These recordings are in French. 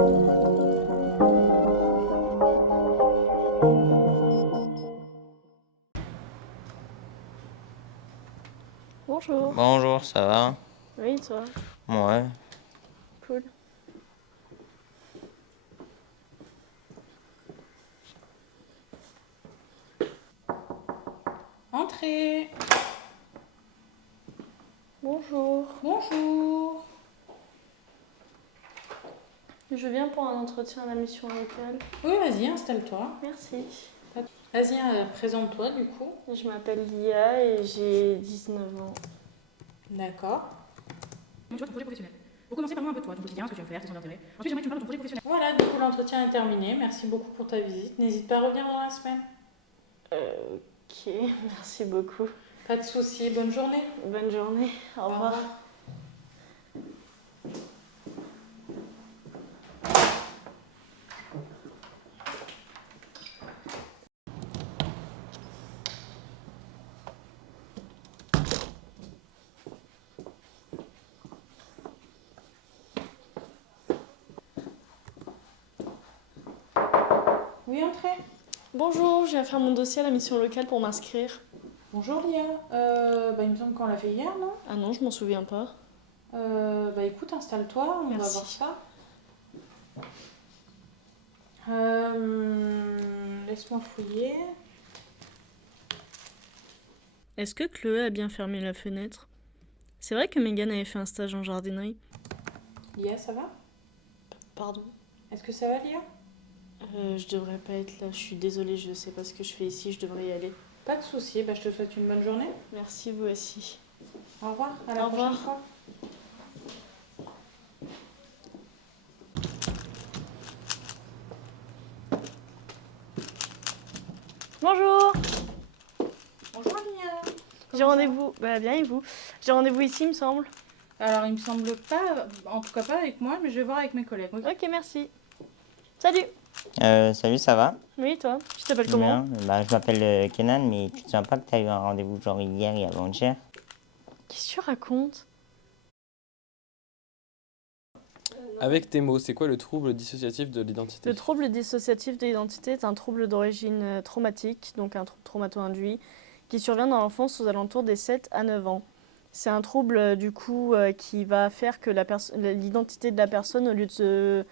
Bonjour. Bonjour, ça va? Oui, toi. Ouais. Cool. Entrez. Bonjour. Bonjour. Je viens pour un entretien à la mission locale. Oui, vas-y, installe-toi. Merci. Vas-y, présente-toi du coup. Je m'appelle Lia et j'ai 19 ans. D'accord. Tu vois ton projet professionnel. Pour commencer, parle-moi un peu de toi, ton quotidien, ce que tu vas faire, tes centres d'intérêt. Ensuite, j'aimerais que tu me parles de ton projet professionnel. Voilà, du coup, l'entretien est terminé. Merci beaucoup pour ta visite. N'hésite pas à revenir dans la semaine. Ok, merci beaucoup. Pas de soucis. Bonne journée. Bonne journée. Au revoir. Oui, entrez. Bonjour, je viens faire mon dossier à la mission locale pour m'inscrire. Bonjour Lia. Il me semble qu'on l'a fait hier, non? Ah non, je m'en souviens pas. Écoute, installe-toi, on va Merci. voir ça. Laisse-moi fouiller. Est-ce que Chloé a bien fermé la fenêtre? C'est vrai que Megan avait fait un stage en jardinerie. Lia, ça va? Pardon. Est-ce que ça va, Lia? Je devrais pas être là, je suis désolée, je sais pas ce que je fais ici, je devrais y aller. Pas de soucis. Je te souhaite une bonne journée. Merci, vous aussi. Au revoir. À la Au prochaine revoir. fois. Bonjour. Bonjour Lia. J'ai rendez-vous. Bah bien et vous? J'ai rendez-vous ici, il me semble. Alors, il me semble pas, en tout cas pas avec moi, mais je vais voir avec mes collègues. Ok. Ok, merci. Salut. Salut, ça va? Oui, toi? Tu t'appelles comment? Bien. Bah, je m'appelle Kenan, mais tu te souviens pas que tu as eu un rendez-vous genre hier et avant-hier? Qu'est-ce que tu racontes? Avec tes mots, c'est quoi le trouble dissociatif de l'identité? Le trouble dissociatif de l'identité est un trouble d'origine traumatique, donc un trouble traumato-induit, qui survient dans l'enfance aux alentours des 7 à 9 ans. C'est un trouble du coup qui va faire que l'identité de la personne, au lieu de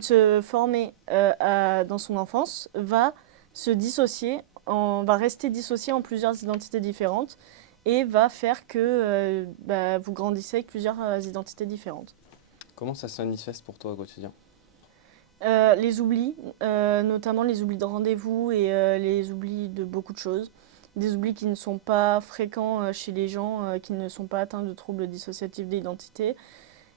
se former dans son enfance, va se dissocier, va rester dissocié en plusieurs identités différentes et va faire que vous grandissez avec plusieurs identités différentes. Comment ça se manifeste pour toi au quotidien? Les oublis, notamment les oublis de rendez-vous et les oublis de beaucoup de choses. Des oublis qui ne sont pas fréquents chez les gens qui ne sont pas atteints de troubles dissociatifs d'identité.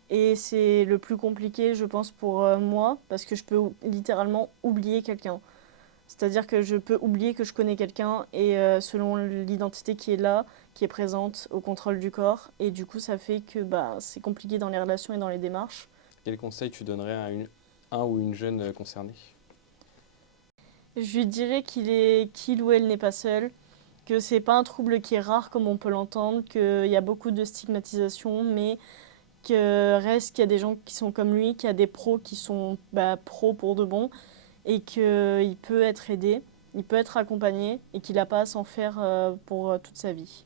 Et c'est le plus compliqué, je pense, pour moi, parce que je peux littéralement oublier quelqu'un. C'est-à-dire que je peux oublier que je connais quelqu'un et selon l'identité qui est là, qui est présente au contrôle du corps. Et du coup, ça fait que c'est compliqué dans les relations et dans les démarches. Quel conseil tu donnerais à un ou une jeune concernée? Je lui dirais qu'il ou elle n'est pas seul, que c'est pas un trouble qui est rare comme on peut l'entendre, qu'il y a beaucoup de stigmatisation, mais que reste qu'il y a des gens qui sont comme lui, qu'il y a des pros qui sont pros pour de bon, et qu'il peut être aidé, il peut être accompagné, et qu'il n'a pas à s'en faire pour toute sa vie.